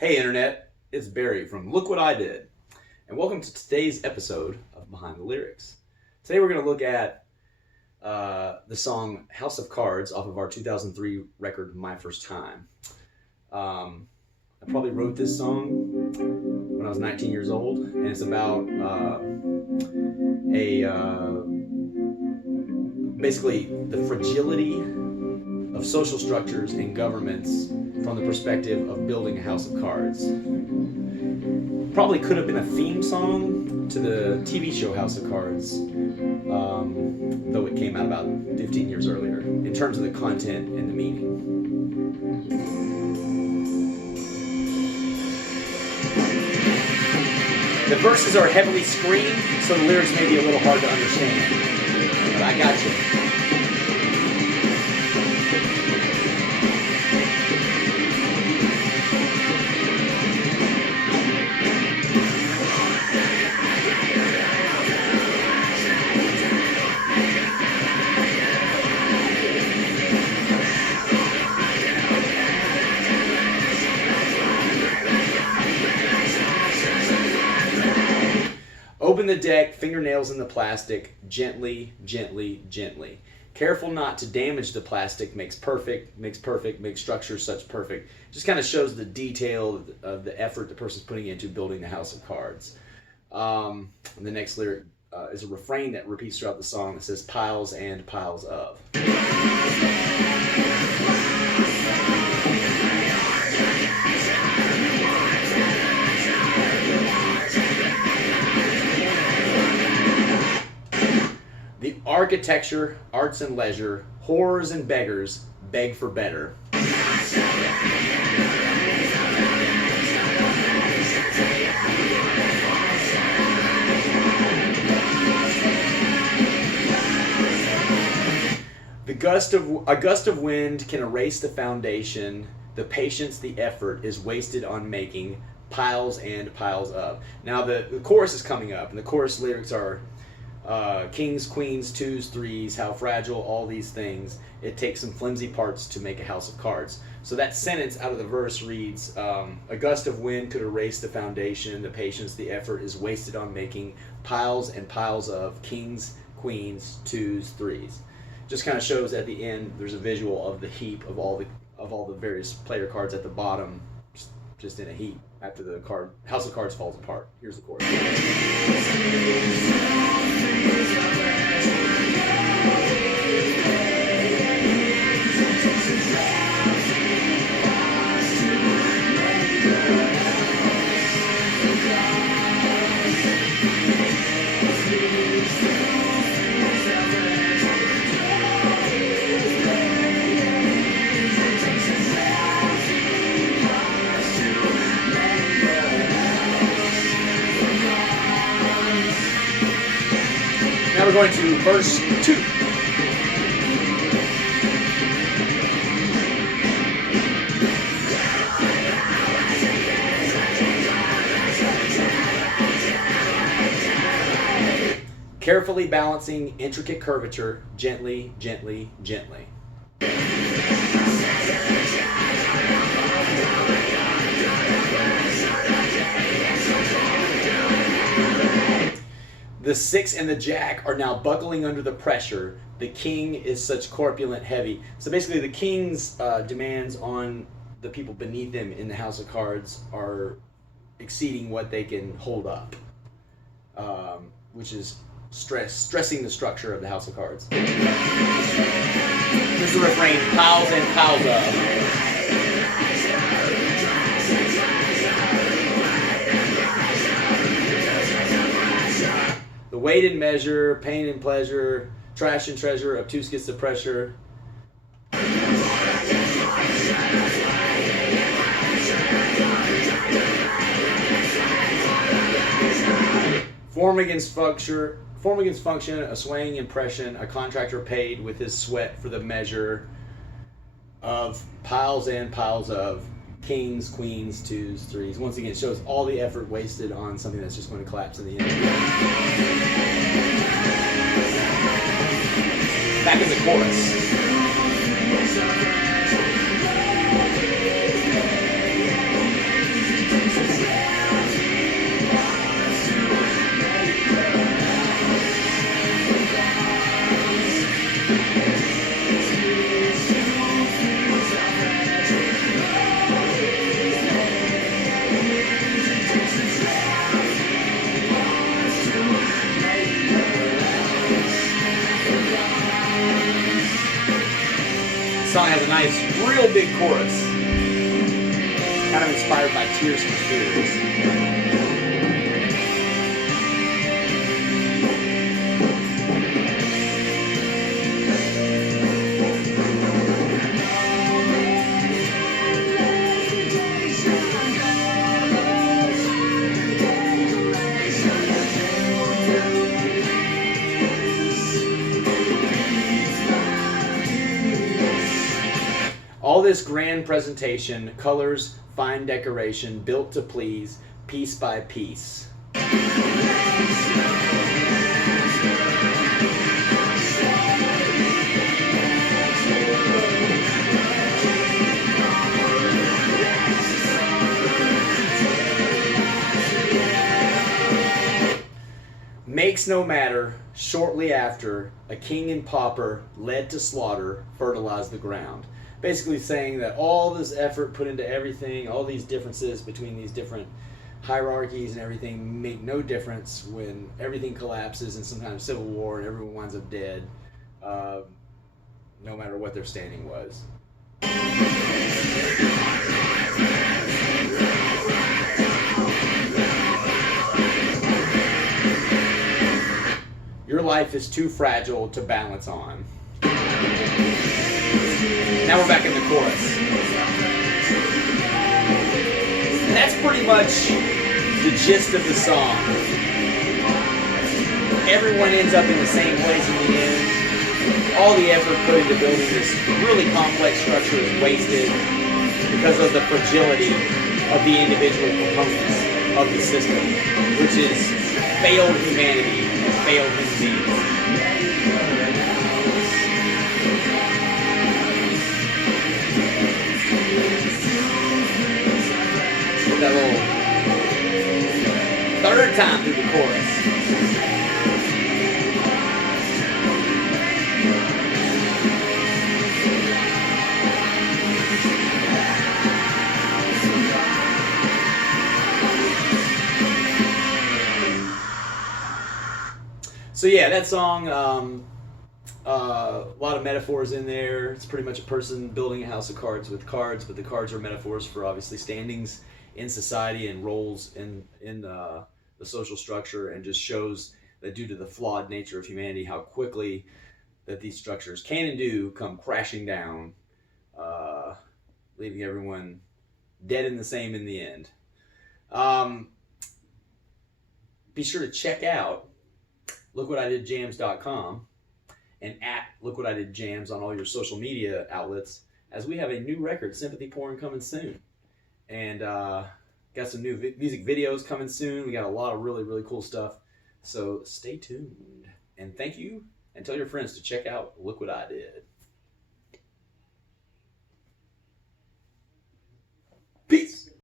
Hey Internet, it's Barry from Look What I Did, and welcome to today's episode of Behind the Lyrics. Today we're going to look at the song House of Cards off of our 2003 record My First Time. I probably wrote this song when I was 19 years old, and it's about basically the fragility of social structures and governments from the perspective of building a house of cards. Probably could have been a theme song to the TV show House of Cards, though it came out about 15 years earlier, in terms of the content and the meaning. The verses are heavily screamed, so the lyrics may be a little hard to understand, but I got you. Open the deck, fingernails in the plastic, gently, gently, gently. Careful not to damage the plastic, makes perfect, makes structure such perfect. Just kind of shows the detail of the effort the person's putting into building a house of cards. And the next lyric is a refrain that repeats throughout the song that says, piles and piles of. The architecture, arts and leisure, whores and beggars beg for better. A gust of wind can erase the foundation. The patience, the effort is wasted on making piles and piles of. Now the chorus is coming up, and the chorus lyrics are kings, queens, twos, threes, how fragile, all these things. It takes some flimsy parts to make a house of cards. So that sentence out of the verse reads, a gust of wind could erase the foundation. The patience, the effort is wasted on making piles and piles of kings, queens, twos, threes. Just kind of shows at the end there's a visual of the heap of all the various player cards at the bottom, just in a heap after the house of cards falls apart. Here's the chorus. Now we're going to verse 2. Carefully balancing intricate curvature, gently, gently, gently. The 6 and the jack are now buckling under the pressure. The king is such corpulent heavy. So basically the king's demands on the people beneath him in the house of cards are exceeding what they can hold up, which is stressing the structure of the house of cards. This is the refrain, piles and piles of. The weight and measure, pain and pleasure, trash and treasure, obtuse gets the pressure. Form against function, a swaying impression, a contractor paid with his sweat for the measure of piles and piles of kings, queens, twos, threes. Once again, it shows all the effort wasted on something that's just going to collapse in the end. Back in the chorus. real big chorus. Kind of inspired by Tears for Fears. All this grand presentation, colors, fine decoration, built to please, piece by piece. Makes no matter, shortly after, a king and pauper, led to slaughter, fertilized the ground. Basically saying that all this effort put into everything, all these differences between these different hierarchies and everything make no difference when everything collapses and sometimes civil war and everyone winds up dead, no matter what their standing was. Your life is too fragile to balance on. Now we're back in the chorus. And that's pretty much the gist of the song. Everyone ends up in the same place in the end. All the effort put into building this really complex structure is wasted because of the fragility of the individual components of the system, which is failed humanity and failed human beings. That little third time through the chorus. So yeah, that song, a lot of metaphors in there. It's pretty much a person building a house of cards, but the cards are metaphors for obviously standings in society and roles in the social structure, and just shows that due to the flawed nature of humanity, how quickly that these structures can and do come crashing down, leaving everyone dead and the same in the end. Be sure to check out LookWhatIDidJams.com and at LookWhatIDidJams on all your social media outlets, as we have a new record, Sympathy Porn, coming soon. And got some new music videos coming soon. We got a lot of really, really cool stuff. So stay tuned. And thank you, and tell your friends to check out Look What I Did.